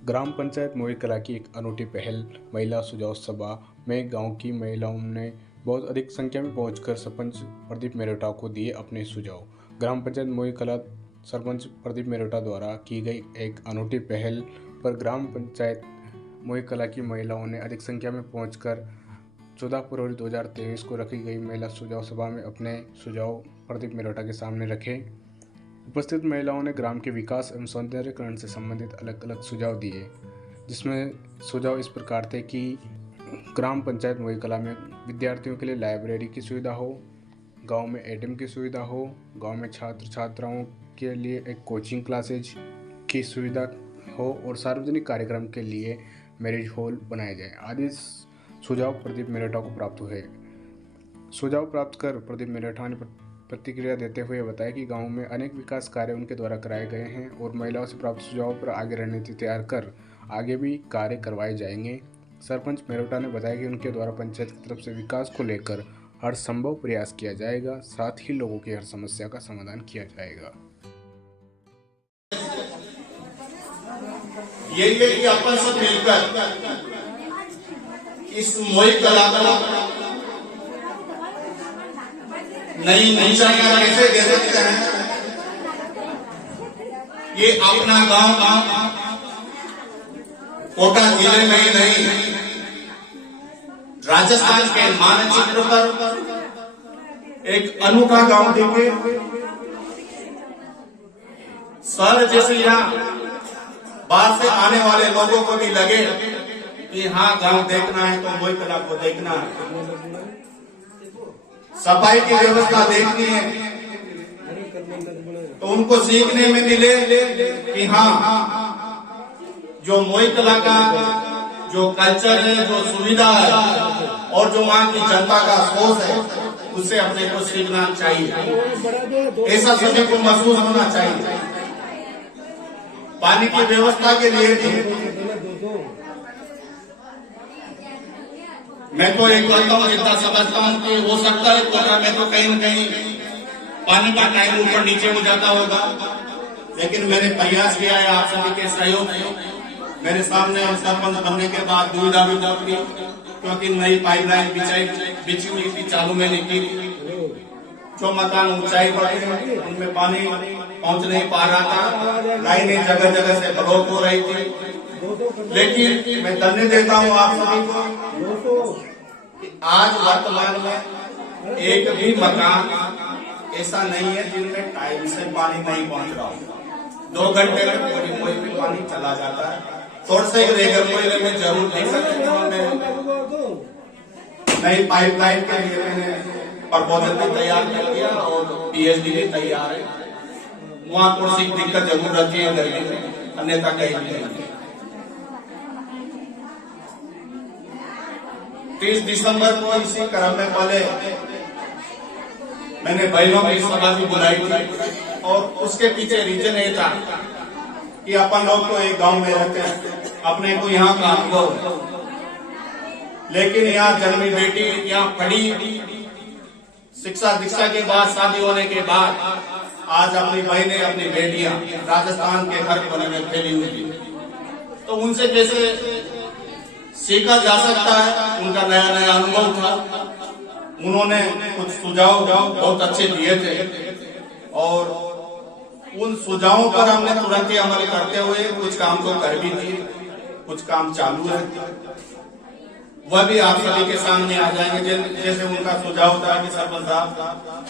ग्राम पंचायत मोई कला की एक अनूठी पहल महिला सुझाव सभा में गांव की महिलाओं ने बहुत अधिक संख्या में पहुंचकर सरपंच प्रदीप मेहरोटा को दिए अपने सुझाव। ग्राम पंचायत मोई कला सरपंच प्रदीप मेहरोटा द्वारा की गई एक अनूठी पहल पर ग्राम पंचायत मोई कला की महिलाओं ने अधिक संख्या में पहुंचकर 14 फरवरी 2023 को रखी गई महिला सुझाव सभा में अपने सुझाव प्रदीप मेहरोटा के सामने रखे। उपस्थित महिलाओं ने ग्राम के विकास एवं सौंदर्यीकरण से संबंधित अलग अलग सुझाव दिए, जिसमें सुझाव इस प्रकार थे कि ग्राम पंचायत मोई कला में विद्यार्थियों के लिए लाइब्रेरी की सुविधा हो, गांव में एटीएम की सुविधा हो, गांव में छात्र छात्राओं के लिए एक कोचिंग क्लासेज की सुविधा हो और सार्वजनिक कार्यक्रम के लिए मैरिज हॉल बनाए जाए आदि सुझाव प्रदीप मेहरोटा को प्राप्त हुए। सुझाव प्राप्त कर प्रदीप मेहरोटा ने प्रतिक्रिया देते हुए बताया कि गांव में अनेक विकास कार्य उनके द्वारा कराए गए हैं और महिलाओं से प्राप्त सुझावों पर आगे रणनीति तैयार कर आगे भी कार्य करवाए जाएंगे। सरपंच मेहरोटा ने बताया कि उनके द्वारा पंचायत की तरफ से विकास को लेकर हर संभव प्रयास किया जाएगा, साथ ही लोगों की हर समस्या का समाधान किया जाएगा। यही है कि अपन सब मिलकर इस मोई कला को नई ऊंचाइयां कैसे दे सकते हैं। ये अपना गांव कोटा जिले में ही नहीं, राजस्थान के मानचित्र पर एक अनूठा गांव देखे। शहर जैसे यहाँ बाहर से आने वाले लोगों को भी लगे कि हाँ गांव देखना है तो मोई कला को देखना है, सफाई की व्यवस्था देखनी है तो उनको सीखने में मिले कि हाँ जो मोई कला का जो कल्चर है, जो सुविधा है और जो वहाँ की जनता का सोच है, उससे अपने को सीखना चाहिए। ऐसा सभी को महसूस होना चाहिए। पानी की व्यवस्था के लिए भी मैं तो एक कहता हूँ, इतना समझता हूँ कि हो सकता है कोटा में तो कहीं न कहीं पानी का टाइम ऊपर नीचे हो जाता होगा, लेकिन मैंने प्रयास किया है आप सभी के सहयोग से। मेरे सामने सरपंच बनने के बाद दुविधा भी बहुत की, क्योंकि नई पाइपलाइन बिछी हुई थी, चालू मैंने की। जो मकान ऊंचाई पर थे उनमें पानी पहुंच नहीं पा रहा था, लाइनें जगह जगह से ब्लॉक हो रही थी। लेकिन मैं धन्य देता हूं आप सभी को कि आज वर्तमान में एक भी मकान ऐसा नहीं है जिनमें टाइम से पानी नहीं पहुंच रहा हो। 2 घंटे में पूरी मोई में पानी चला जाता है। थोड़ा सा रेगर कोयले में जरूर देख सकते हैं। नई पाइपलाइन के लिए मैंने प्रपोजल भी तैयार कर दिया और पीएचडी भी तैयार है। वहां थोड़ी सी दिक्कत जरूर रहती है गर्मी में, अन्यथा कहीं नहीं। 30 दिसंबर को इसी क्रम में पहले मैंने बहनों की सभा भी बुलाई थी और उसके पीछे रीजन ये था कि अपन लोग तो एक गांव में रहते हैं, अपने को यहाँ का अनुभव, लेकिन यहाँ जन्मी बेटी, यहाँ पढ़ी, शिक्षा दीक्षा के बाद, शादी होने के बाद आज अपनी बहनें, अपनी बेटियां राजस्थान के हर कोने में फैली हुई थी। तो उनसे कैसे सीखा जा सकता है, उनका नया नया अनुभव था। उन्होंने कुछ सुझाव बहुत अच्छे दिए थे और उन सुझावों पर हमने तुरंत ही अमल करते हुए कुछ काम तो कर भी दिए, कुछ काम चालू है, वह भी आप सभी के सामने आ जाएंगे। जैसे उनका सुझाव था कि सरपंच साहब,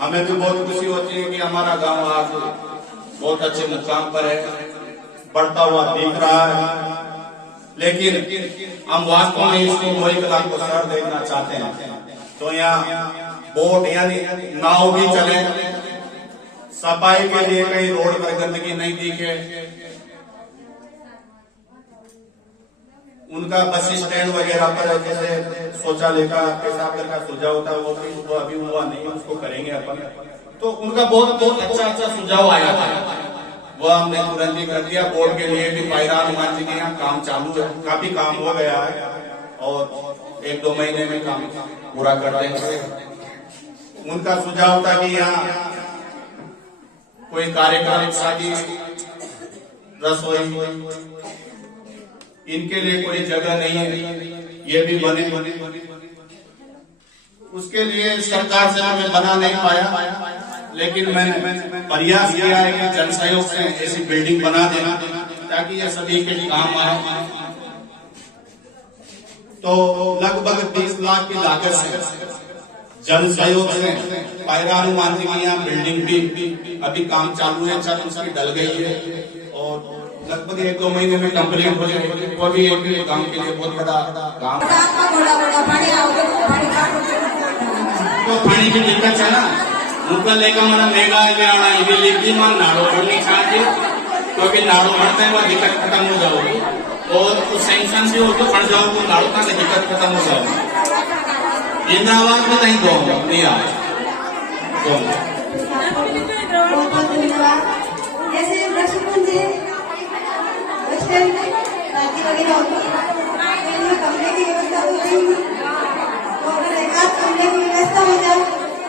हमें भी बहुत खुशी होती है कि हमारा गांव आज बहुत अच्छे मुकाम पर है, बढ़ता हुआ दिख रहा है, लेकिन हम वास्तव में इसको मोई कला को सर देखना चाहते हैं। तो यहाँ बोट यानी नाव भी चले, सफाई के लिए कहीं रोड पर गंदगी नहीं दिखे, उनका बस स्टैंड वगैरह पर जैसे शौचालय का, पेशाब का सुझाव था, वो अभी हुआ नहीं, उसको करेंगे अपन। तो उनका बहुत अच्छा सुझाव आया था, वह हमने तुरंत ही कर दिया। बोर्ड के लिए भी पायरा हनुमान जी के यहाँ काम चालू है, काफी काम हो गया है और 1-2 महीने में काम पूरा कर देंगे। उनका सुझाव था कि यहाँ कोई कार्यक्रम, शादी, रसोई इनके लिए कोई जगह नहीं है, ये भी बने। उसके लिए सरकार से हमें बना नहीं पाया, लेकिन मैंने प्रयास किया है कि जन सहयोग से ऐसी बिल्डिंग बना देना ताकि ये सभी के काम आए। तो लगभग 20 लाख की लागत से जन सहयोग से पैरानुमान की यहाँ बिल्डिंग भी अभी काम चालू है, छत उसकी डल गई है और लगभग 1-2 महीने में कंप्लीट हो जाएगी। वो भी एक गांव के लिए बहुत बड़ा काम। तो पानी की दिक्कत है ना, मुझे लेकर मैंने मेगा ये लिखी मैं नाड़ो भरनी चाहिए, क्योंकि नाड़ो भरते हैं वह दिक्कत खत्म हो जाओगी और तो सैंक्शन भी हो तो पड़ जाओ तो नाड़ो का दिक्कत खत्म हो जाओगी। इंद्रावास में नहीं दो नहीं आ जैसे लक्ष्मण जी वगैरह होती है, कमरे की व्यवस्था होती है, तो अगर एक आध कमरे की व्यवस्था हो जाए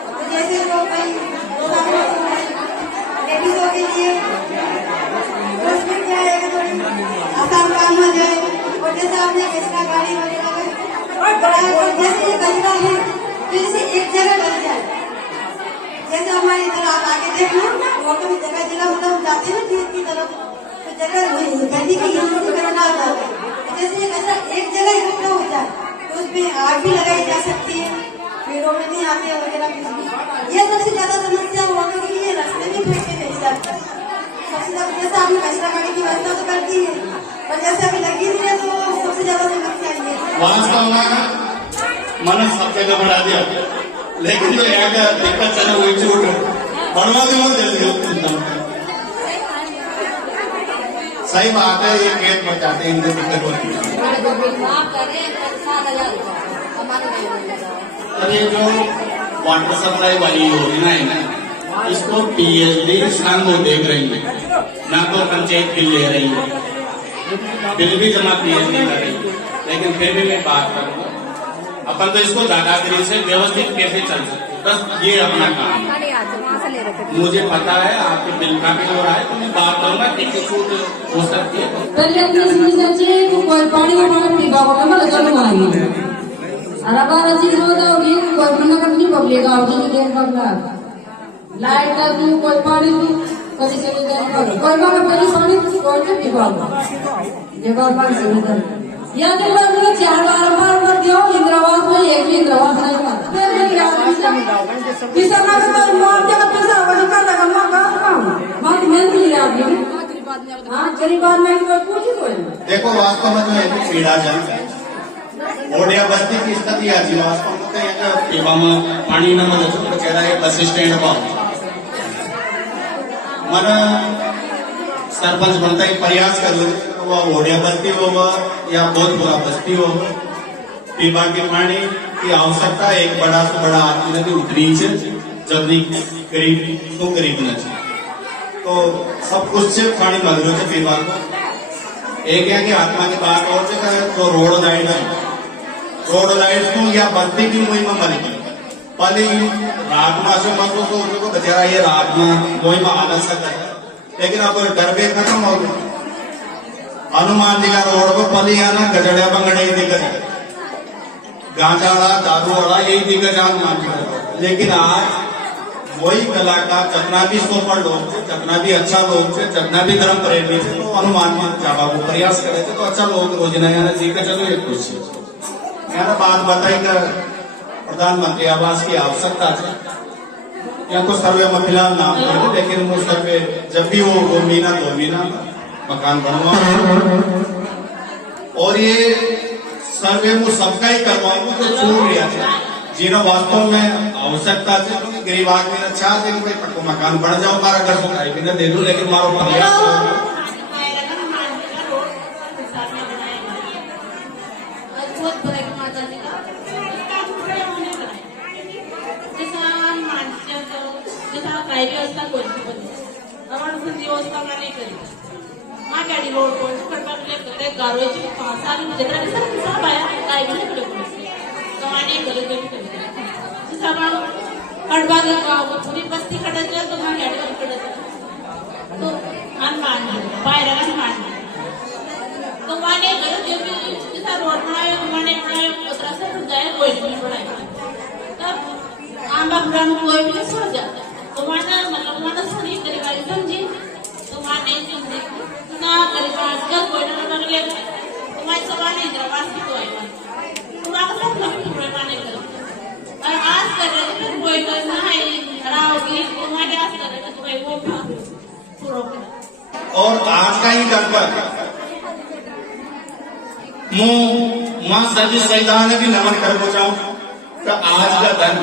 तो जैसे लोग कहीं लेडीजों के लिए तो उसमें क्या है थोड़ी आसान काम हो जाए। और जैसे आपने कचरा गाड़ी वगैरह और बढ़ाया तो जैसे ये कचरा है तो जैसे एक जगह डल जाए, जैसे हमारे इधर आप आगे देखना ऑटो में जगह जगह मतलब जाते हैं खेत की तरफ तो जगह गली की करना होता है, जैसे ये कचरा एक जगह इकट्ठा हो जाए तो उसमें आग भी लगाई जा सकती है, पेड़ों में नहीं आते वगैरह कुछ भी। ये सबसे ज्यादा समस्या ऑटो के लिए रास्ते में फेंकते नहीं जाते। सबसे ज्यादा जैसे आपने कचरा गाड़ी की व्यवस्था तो करती है और जैसे अभी लगी नहीं है तो सबसे ज्यादा समस्या ये वास्तव में मैंने सब जगह बढ़ा दिया, लेकिन जो एक दिक्कत चले हुई छूट बढ़वा दे सही बात है, ये खेत पर जाते हैं इनको दिक्कत होती है। और ये जो वाटर सप्लाई वाली योजना है ना, इसको पीएचडी संघ वो देख रही है, ना तो पंचायत बिल ले रही है, बिल भी जमा पीएचडी कर रही है, लेकिन फिर भी मैं बात करूंगा अपन तो इसको दादागिरी से व्यवस्थित कैसे चल सकते, बस ये अपना काम है। मुझे पता है आपके बिल का भी हो रहा है, तो मैं बात करूंगा एक छूट हो सकती है। पहले अपनी समझिए कि कोई पानी वाला पीवा को मतलब चलो आएंगे अरबार चीज होता होगी कोई मना करनी पब्लिक आओगी कि देर बगला लाइट का भी कोई पानी भी कभी से देर बगला कोई बार पहले पानी कोई नहीं पीवा जगह पर से उधर या के बाद में 4 बार कर दियो इंद्रावास में एक भी इंद्रावास नहीं बना फिर मैं याद किसा ना तो मार के पैसा बड़ी कर लगा मां का बात मैं भी याद नहीं। हाँ गरीब आदमी कोई पूछी कोई देखो वास्तव में जो है पीड़ा जन ओडिया बस्ती की स्थिति आती वास्तव में तो में पानी न मदद तो कह रहा है बस स्टैंड पर मन सरपंच बनता ही प्रयास करो वह ओडिया बस्ती हो या बहुत बुरा बस्ती हो, पीवा के पानी की आवश्यकता एक बड़ा से बड़ा आदमी नदी उतरी से जब करीब तो करीब न तो सब कुछ से पानी मग रहे थे पीवा को। एक है कि आत्मा की बात और जगह तो रोड लाइट है, रोड लाइट को या बत्ती की मुहिम बनेगी पहले रात में से मत तो बेचारा ये रात में मुहिम आना सकता है, लेकिन अब डर भी खत्म हो गया। हनुमान जी का रोड को पली आना गजड़िया बंगड़े ही दिक्कत है, गांजा वाला दारू वाला यही दिक्कत है हनुमान जी का। लेकिन आज वही कलाकार जितना भी सोफर लोग थे, जितना भी अच्छा लोग थे, जितना भी धर्म प्रेमी थे, तो हनुमान जी जावा को प्रयास करे थे तो अच्छा लोग रोजना जी का चलो एक कुछ मैंने बात बताई कि प्रधानमंत्री आवास की आवश्यकता थी, या तो सर्वे में फिलहाल नाम थे, लेकिन वो सर्वे जब भी वो 2 महीना मकान बनवा और ये सर्वे में सबका ही करवाऊंगा तो छूट लिया था जिन्हें वास्तव में आवश्यकता थी, क्योंकि गरीब आदमी ने चाह थे कोई पक्को मकान बन जाओ मारा घर सुखाई भी दे दू, लेकिन मारो प्रयास गाड़ी रोड पर गारोची पासाली जरा सब आया काय भी नहीं कमाने करे तो सामान हड़बा गांव थोड़ी बस्ती खड़ा जाए तो वहां गाड़ी खड़ा तो मान पायरा मान तो माने गलत जो भी जैसा रोड बनाए माने बनाए उतरा से तो जाए कोई नहीं बनाए तब आम बाप राम कोई भी छोड़ जाता तो माना मतलब माना सुनी करीबाई समझी तो माने समझे ना करीबाई का कोई ना लगले तो मैं सवाने जवाब की कोई पूरा का सब लोग माने करो और आज कर रहे हैं कोई करना है हराओगी तो माने आज कर रहे हैं तो भाई वो पूरा और आज का ही गणपत मां सभी संविधान भी नमन कर पहुंचाऊं तो आज का दिन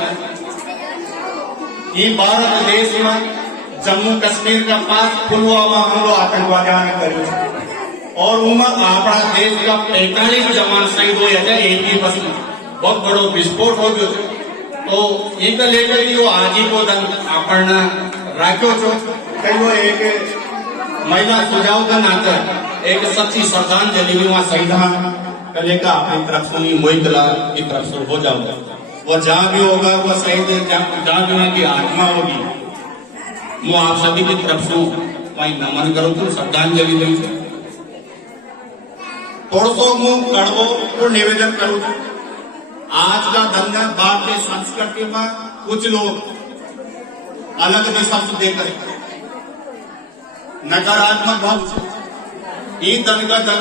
ये भारत देश में जम्मू कश्मीर का पास पुलवामा हमलो आतंकवादियों ने करी और उनमें अपना देश का 45 जवान शहीद हो जाते एक ही बस में बहुत बड़ो विस्फोट हो गयो तो एक लेकर ही वो आज ही को दिन अपन राख्यो छो कई वो एक महिला सुझाव का नाते एक सच्ची श्रद्धांजलि वहां संविधान लेकर अपनी तरफ सुनी मोहितला की तरफ से हो जाऊंगा वो जहां भी होगा वो शहीद जहां भी उनकी आत्मा होगी मैं आप सभी की तरफ से वही नमन करूँ तो श्रद्धांजलि दूं थोड़ो मुंह कड़वो तो निवेदन करूँ आज का धंधा भारतीय संस्कृति में कुछ लोग अलग दिशा से देकर नकारात्मक भाव ये धन का धन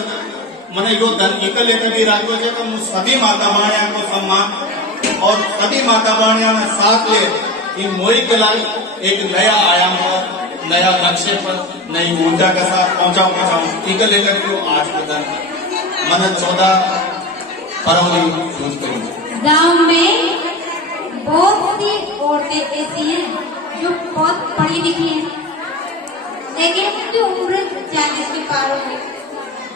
मैंने जो धन एक लेकर भी राज्यों से तो सभी माता बहनियों को सम्मान और सभी माता बहनियों ने साथ ले इन मोई कला एक नया आयाम पर नया लक्ष्य पर नई ऊर्जा के साथ पहुंचाऊं एक लेकर जो आज का धन मैंने 14 फरवरी यूज करूंगा। गांव में बहुत सी औरतें ऐसी हैं जो बहुत पढ़ी लिखी हैं लेकिन उनकी उम्र 40 के पार हो गई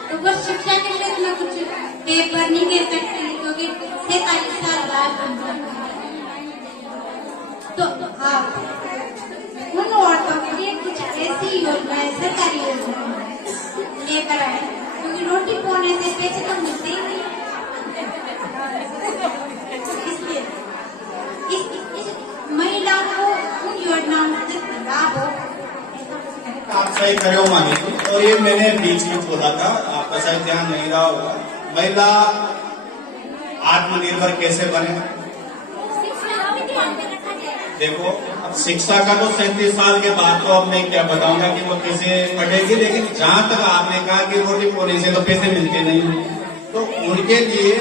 तो वो शिक्षा के क्षेत्र में कुछ पेपर नहीं दे सकते क्योंकि 43 साल बाद तो आप उन औरतों के लिए कुछ ऐसी योजनाएं सरकारी योजनाएं लेकर आए क्योंकि रोटी पाने से पैसे तो मिलते ही नहीं इसलिए इस महिलाओं को उन योजनाओं से लाभ हो आप सही करे हो मानी और ये मैंने बीच में बोला था आपका शायद ध्यान नहीं रहा होगा महिला आत्मनिर्भर कैसे बने देखो अब शिक्षा का तो 37 साल के बाद तो अब मैं क्या बताऊंगा कि वो कैसे पढ़ेगी लेकिन जहां तक आपने कहा कि रोटी पोने से तो पैसे मिलते नहीं तो उनके लिए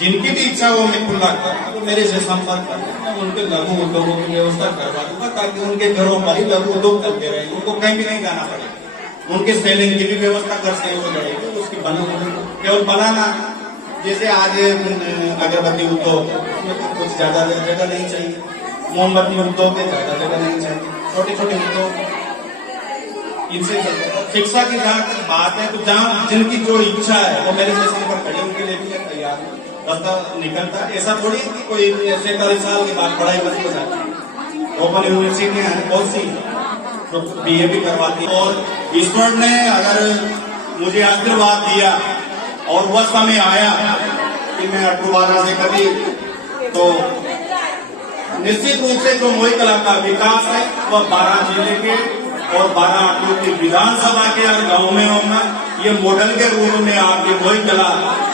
जिनकी भी इच्छा हो मैं खुला कर तो मेरे से संपर्क कर उनके लघु उद्योगों की व्यवस्था करवा दूंगा ताकि उनके घरों पर ही लघु उद्योग करते रहे उनको कहीं भी नहीं जाना पड़ेगा उनके सेलिंग की भी व्यवस्था कर सही हो जाएगी उसकी केवल बनाना जैसे आज अगरबत्ती उद्योग उसमें तो कुछ ज्यादा जगह नहीं चाहिए मोमबत्ती उद्योग में ज्यादा जगह नहीं चाहिए छोटे छोटे उद्योग इनसे शिक्षा की जहाँ तक बात है तो जहाँ जिनकी जो इच्छा है वो मेरे से संपर्क करें उनके लिए भी मैं तैयार हूँ रास्ता निकलता ऐसा थोड़ी कि कोई 47 साल के बाद पढ़ाई बंद हो जाती है ओपन यूनिवर्सिटी है बहुत सी तो BA भी करवाती है और ईश्वर ने अगर मुझे आशीर्वाद दिया और वह समय आया कि मैं 18-12 से कभी तो निश्चित रूप से जो मोई कला का विकास है वह 12 जिले के और 12 की विधानसभा के और गाँव में होगा ये मॉडल के रूप में आपकी मोई कला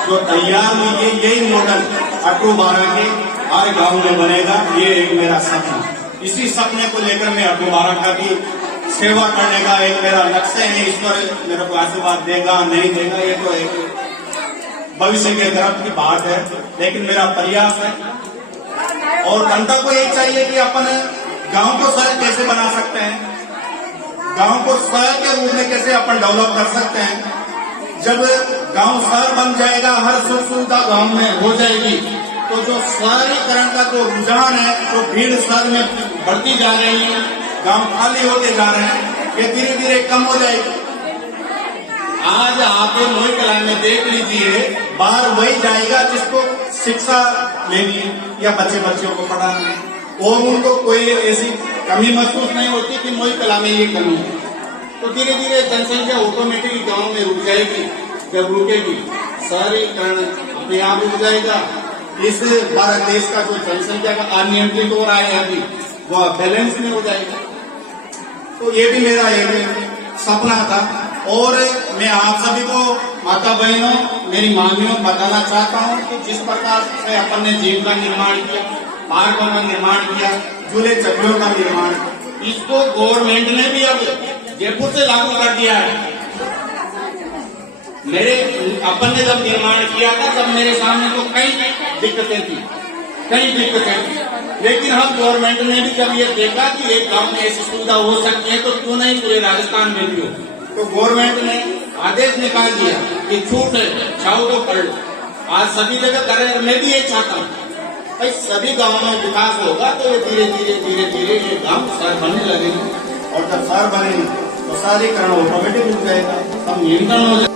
जो तैयार हुई है यही मॉडल 18-12 के हर गांव में बनेगा ये एक मेरा सपना इसी सपने को लेकर मैं 18-12 का भी सेवा करने का एक मेरा लक्ष्य है ईश्वर मेरे को आशीर्वाद देगा नहीं देगा ये तो एक भविष्य के तरफ की बात है लेकिन मेरा प्रयास है और जनता को ये चाहिए कि अपन गांव को शहर कैसे बना सकते हैं गांव को शहर के रूप में कैसे अपन डेवलप कर सकते हैं जब गांव शहर बन जाएगा हर सुख सुविधा गांव में हो जाएगी तो जो शहरीकरण का जो रुझान है तो भीड़ शहर में बढ़ती जा रही है गांव खाली होते जा रहे हैं ये धीरे धीरे कम हो जाएगी आज आप मोई कला में देख लीजिए बाहर वही जाएगा जिसको शिक्षा लेनी है या बच्चों को पढ़ाना है और उनको कोई ऐसी कमी महसूस नहीं होती कि मोई कला में ये कमी है तो धीरे धीरे जनसंख्या ऑटोमेटिक गांव में रुक जाएगी जब रुकेगी शहरीकरण अपने आप रुक जाएगा इस भारत देश का जो जनसंख्या का अनियंत्रित हो रहा है अभी वह बैलेंस में हो जाएगा तो ये भी मेरा एक सपना था और मैं आप सभी को माता बहनों, मेरी मांगियों बताना चाहता हूँ कि जिस प्रकार से अपन ने जिम का निर्माण किया, पार्कों का निर्माण किया, झूले चक्रियों का निर्माण, इसको गवर्नमेंट ने भी अब जयपुर से लागू कर दिया है। मेरे अपन ने जब निर्माण किया था तब मेरे सामने तो कई दिक्कतें थी, लेकिन हम गवर्नमेंट ने भी जब ये देखा कि एक गांव में ऐसी सुविधा हो सकती है तो क्यों नहीं पूरे राजस्थान में भी हो, तो गवर्नमेंट ने आदेश निकाल दिया कि छूट है, चाहो तो कर लो। आज सभी जगह कर रहे हैं। मैं भी ये चाहता हूँ भाई सभी गाँव में विकास होगा तो ये धीरे धीरे ये गाँव शहर बनने लगेंगे, और जब शहर बनेंगे तो शहरीकरण ऑटोमेटिक हो जाएगा, सब नियंत्रण हो जाएगा।